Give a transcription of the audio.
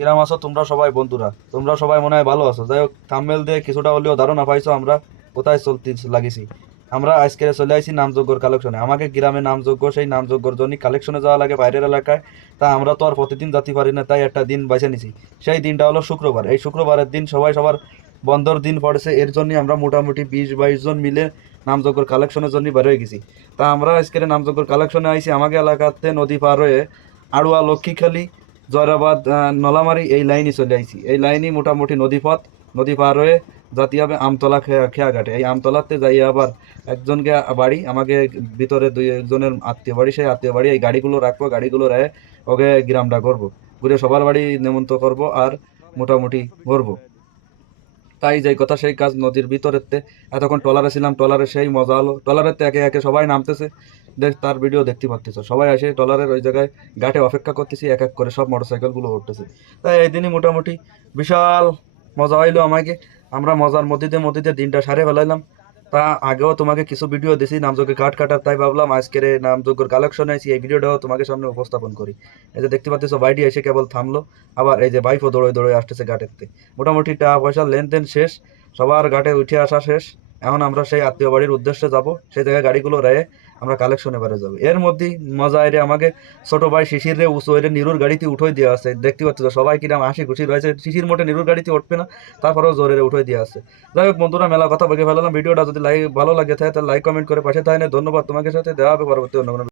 কিরাম আছো তোমরা সবাই বন্ধুরা? তোমরা সবাই মনে হয় ভালো আছো। যাই হোক, থাম্বনেল দিয়ে কিছুটা হলেও ধারণা পাইছো আমরা কোথায় চলতে লাগিছি। আমরা আজকে চলে আইছি নামযজ্ঞর কালেকশনে। আমাকে গ্রামে নামযজ্ঞ, সেই নামযজ্ঞর জন্য কালেকশনে যাওয়া লাগে বাইরের এলাকায়। তা আমরা তো আর প্রতিদিন যেতে পারি না, তাই একটা দিন বেছে নিছি। সেই দিনটা হলো শুক্রবার। এই শুক্রবারের দিন সবাই সবার বন্ধর দিন পড়েছে, এর জন্য আমরা মোটামুটি 20-22 জন মিলে নামযজ্ঞর কালেকশনের জন্য বের হয়ে গেছি। তা আমরা আজকের নামযজ্ঞর কালেকশনে আইছি আমাকে এলাকাতে নদী পার হয়ে আড়ুয়া, লক্ষ্মীখালী, জয়রাবাদ, নলামারি এই লাইনই চলে আইছি। এই লাইনই মোটামুটি নদীপথ। নদী পার হয়ে জাতি হবে আমতলা খেয়াঘাটে। এই আমতলাতে যাই আবার একজনকে বাড়ি, আমাকে ভিতরে দুই একজনের আত্মীয় বাড়ি, সেই আত্মীয় বাড়ি এই গাড়িগুলো রাখবো, গাড়িগুলো রেখে ওকে গ্রামটা করবো, ঘুরে সবার বাড়ি নেমন্ত করব আর মোটামুটি ঘুরবো। তাই যেই কথা সেই কাজ। নদীর ভিতরেতে এতক্ষণ ট্রলারে ছিলাম, ট্রলারে সেই মজা হলো। ট্রলারেতে একে একে সবাই নামতেছে, তার ভিডিও দেখতে পাচ্তেছ। সবাই এসে ট্রলারের ওই জায়গায় ঘাটে অপেক্ষা করতেছি, এক এক করে সব মোটরসাইকেলগুলো উঠতেছে। তাই এই দিনই মোটামুটি বিশাল মজা হইলো আমাকে। আমরা মজার মধ্যে দিনটা সারে ফেলাইলাম। তা আগেও তোমাকে কিছু ভিডিও দিছি নামযোগ্য কাট কাটার, তাই ভাবলাম আজকের এই নামযোগ্যর কালেকশন আইছি, এই ভিডিওটাও তোমাকে সামনে উপস্থাপন করি। এই যে দেখতে পাচ্ছ বাইডি এসে কেবল থামলো, আবার এই যে বাইফও দৌড়ে দৌড়ে আসতেছে ঘাটেতে। মোটামুটি টাকা পয়সার লেনদেন শেষ, সবার ঘাটে উঠে আসা শেষ। এখন আমরা সেই আত্মীয় বাড়ির উদ্দেশ্যে যাব, সেই জায়গায় গাড়িগুলো রেয়ে আমরা কালেকশনে বেড়ে যাবো। এর মধ্যেই মজা এরে আমাকে ছোট ভাই শিশির রে উঁচু এরে নিরুর গাড়িতে উঠোই দিয়ে আছে। দেখতে পাচ্ছ তো সবাই কিরাম হাসি খুশি রয়েছে। শিশির মোটে নিরুর গাড়িতে উঠবে না, তারপরেও জোরে উঠোই দিয়ে আছে। যাই হোক বন্ধুরা, মেলা কথা বলে ফেলালাম। ভিডিওটা যদি ভালো লাগে থাকে তাহলে লাইক কমেন্ট করে পাশে থাকে। ধন্যবাদ, তোমাকে সাথে দেওয়া হবে পরবর্তী অন্য কোনো